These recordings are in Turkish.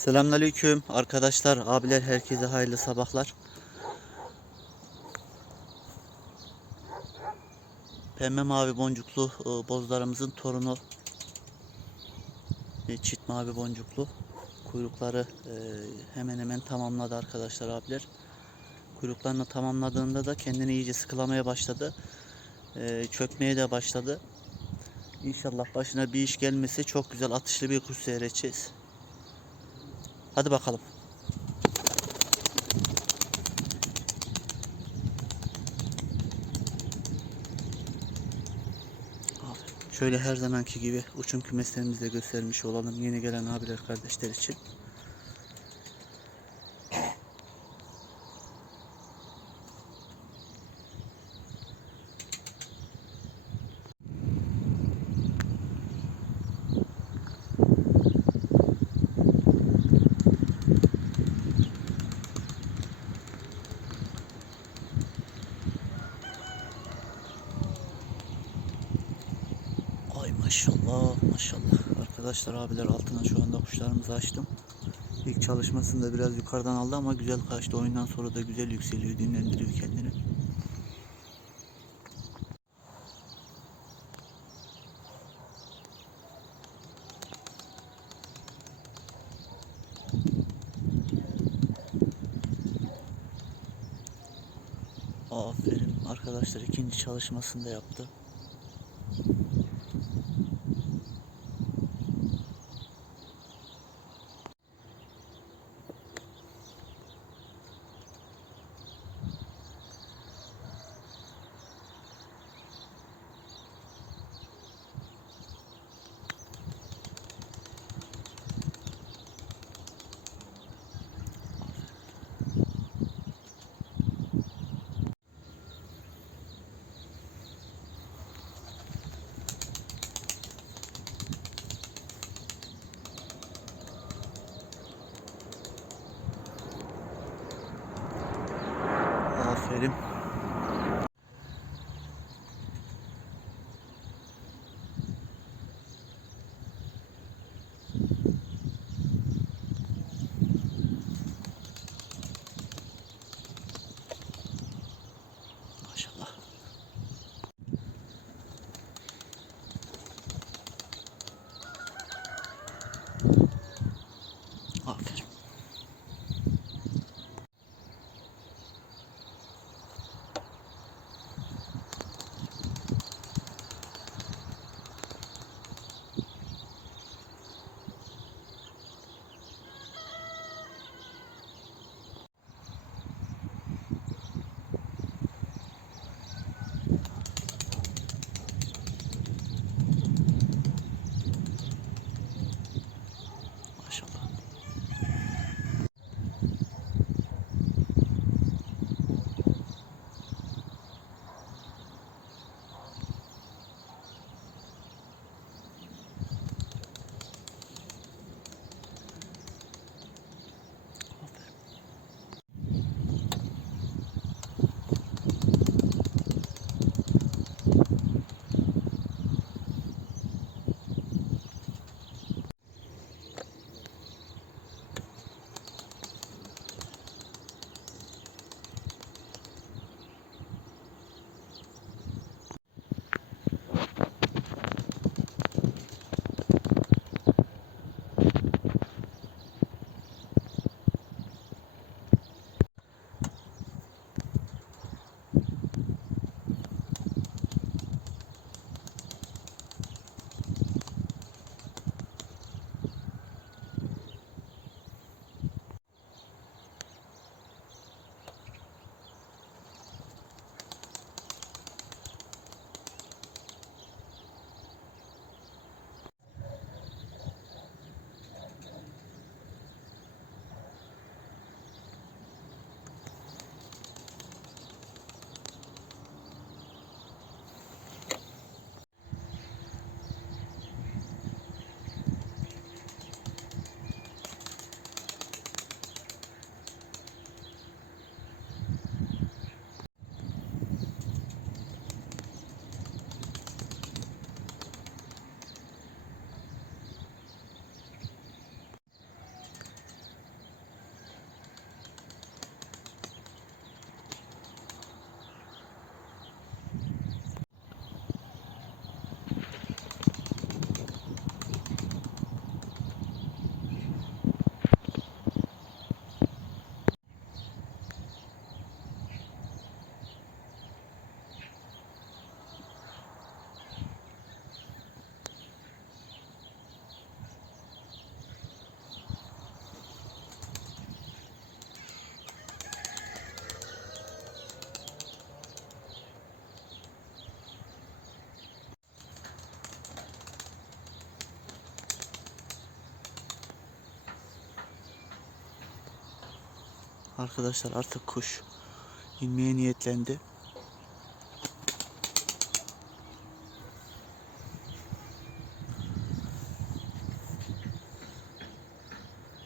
Selamünaleyküm arkadaşlar, abiler herkese hayırlı sabahlar. Pembe mavi boncuklu e, bozlarımızın torunu e, çift mavi boncuklu kuyrukları e, hemen hemen tamamladı arkadaşlar abiler. Kuyruklarını tamamladığında da kendini iyice sıkılamaya başladı. Çökmeye de başladı. İnşallah başına bir iş gelmesi çok güzel atışlı bir kuş seyredeceğiz. Hadi bakalım. Şöyle her zamanki gibi uçum kümeslerimizi de göstermiş olalım yeni gelen abiler kardeşler için. Maşallah maşallah. Arkadaşlar abiler altına şu anda kuşlarımızı açtım. İlk çalışmasında biraz yukarıdan aldı ama güzel kaçtı. Oyundan sonra da güzel yükseliyor, dinlendiriyor kendini. Aferin arkadaşlar ikinci çalışmasını da yaptı. Arkadaşlar artık kuş inmeye niyetlendi.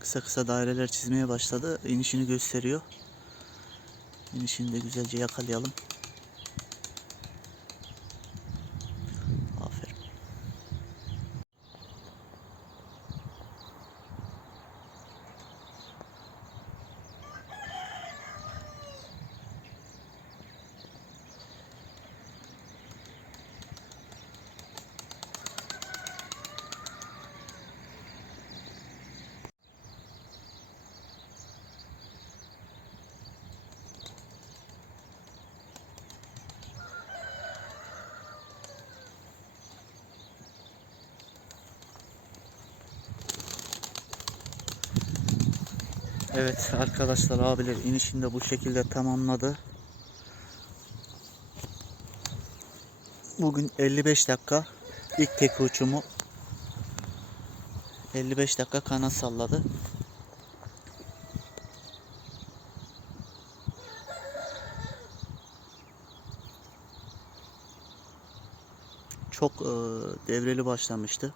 Kısa kısa daireler çizmeye başladı. İnişini gösteriyor. İnişini de güzelce yakalayalım. Evet arkadaşlar abiler inişini de bu şekilde tamamladı. Bugün 55 dakika ilk tek uçumu 55 dakika kanat salladı. Çok e, devreli başlamıştı.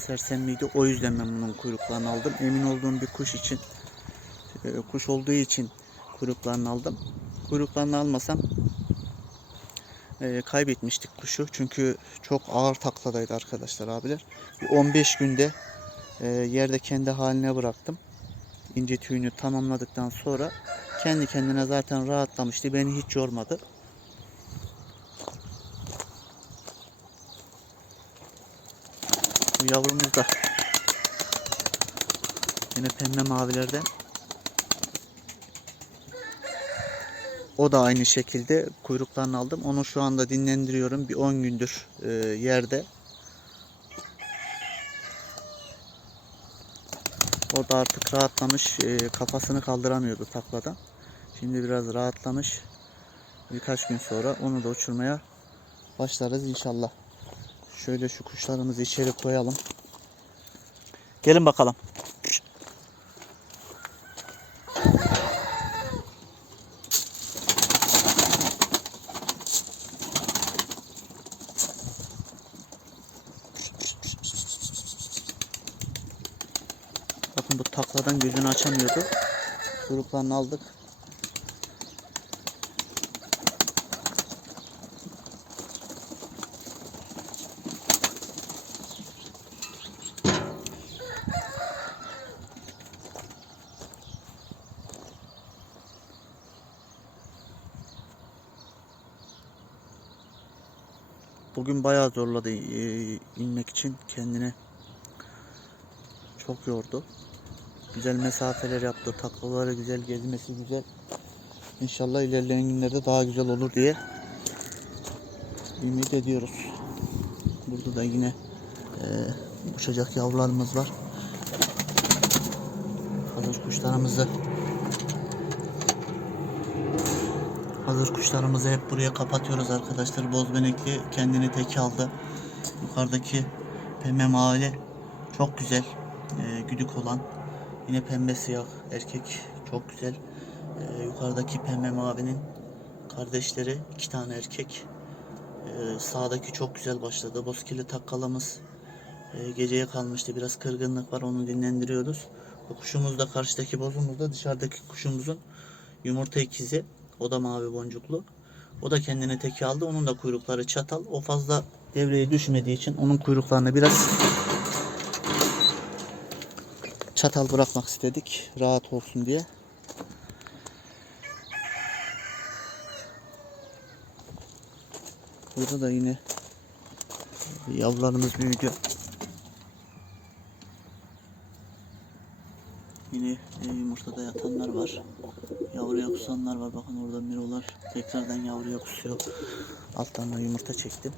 Sersemliydi. O yüzden ben bunun kuyruklarını aldım. Emin olduğum bir kuş için e, kuş olduğu için kuyruklarını aldım. Kuyruklarını almasam e, kaybetmiştik kuşu. Çünkü çok ağır takladaydı arkadaşlar abiler. Bir 15 günde e, yerde kendi haline bıraktım. İnce tüyünü tamamladıktan sonra kendi kendine zaten rahatlamıştı. Beni hiç yormadı. Yavrumuz da yine pembe mavilerden. O da aynı şekilde kuyruklarını aldım. Onu şu anda dinlendiriyorum. Bir 10 gündür e, yerde. O da artık rahatlamış. e, kafasını kaldıramıyordu takladan. Şimdi biraz rahatlamış. Birkaç gün sonra onu da uçurmaya başlarız inşallah. Şöyle şu kuşlarımızı içeri koyalım. Gelin bakalım. Bakın bu takladan gözünü açamıyordu. Kuyruklarını aldık. Bugün bayağı zorladı e, inmek için kendini. Çok yordu. Güzel mesafeler yaptı. Taklaları güzel, gezmesi güzel. İnşallah ilerleyen günlerde daha güzel olur diye ümit ediyoruz. Burada da yine e, uçacak yavrularımız var. Hazır kuşlarımızı Hazır kuşlarımızı hep buraya kapatıyoruz arkadaşlar. Bozbenekli kendini tek aldı. Yukarıdaki pembe mavi çok güzel. Ee, güdük olan. Yine pembe siyah erkek çok güzel. Ee, yukarıdaki pembe mavinin kardeşleri iki tane erkek. Ee, sağdaki çok güzel başladı. Bozkirli takkalamız e, geceye kalmıştı. Biraz kırgınlık var. Onu dinlendiriyoruz. Bu kuşumuz da karşıdaki bozumuz da dışarıdaki kuşumuzun yumurta ikizi. O da mavi boncuklu. O da kendine teki aldı. Onun da kuyrukları çatal. O fazla devreye düşmediği için onun kuyruklarını biraz çatal bırakmak istedik. Rahat olsun diye. Burada da yine yavrularımız büyüdü. Yine e, yumurtada yatanlar var. Yavruya kusanlar var. Bakın orada mirolar tekrardan yavruya kusuyor. Alttan da yumurta çektim.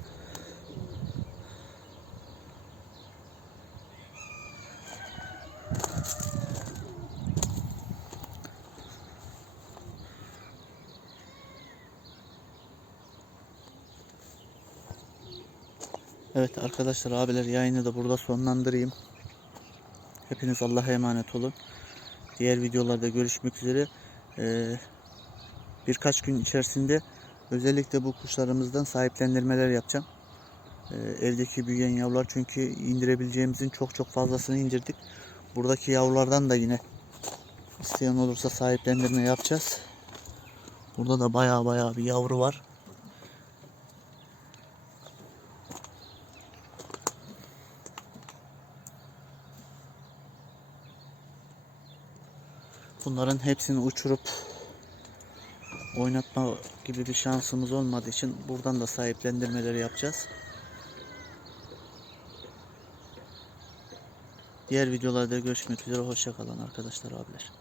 Evet arkadaşlar abiler yayını da burada sonlandırayım. Hepiniz Allah'a emanet olun. Diğer videolarda görüşmek üzere. Ee, birkaç gün içerisinde özellikle bu kuşlarımızdan sahiplendirmeler yapacağım. Ee, evdeki büyüyen yavrular çünkü indirebileceğimizin çok çok fazlasını indirdik. Buradaki yavrulardan da yine isteyen olursa sahiplendirme yapacağız. Burada da baya baya bir yavru var. Bunların hepsini uçurup oynatma gibi bir şansımız olmadığı için buradan da sahiplendirmeleri yapacağız. Diğer videolarda görüşmek üzere. Hoşçakalın arkadaşlar abiler.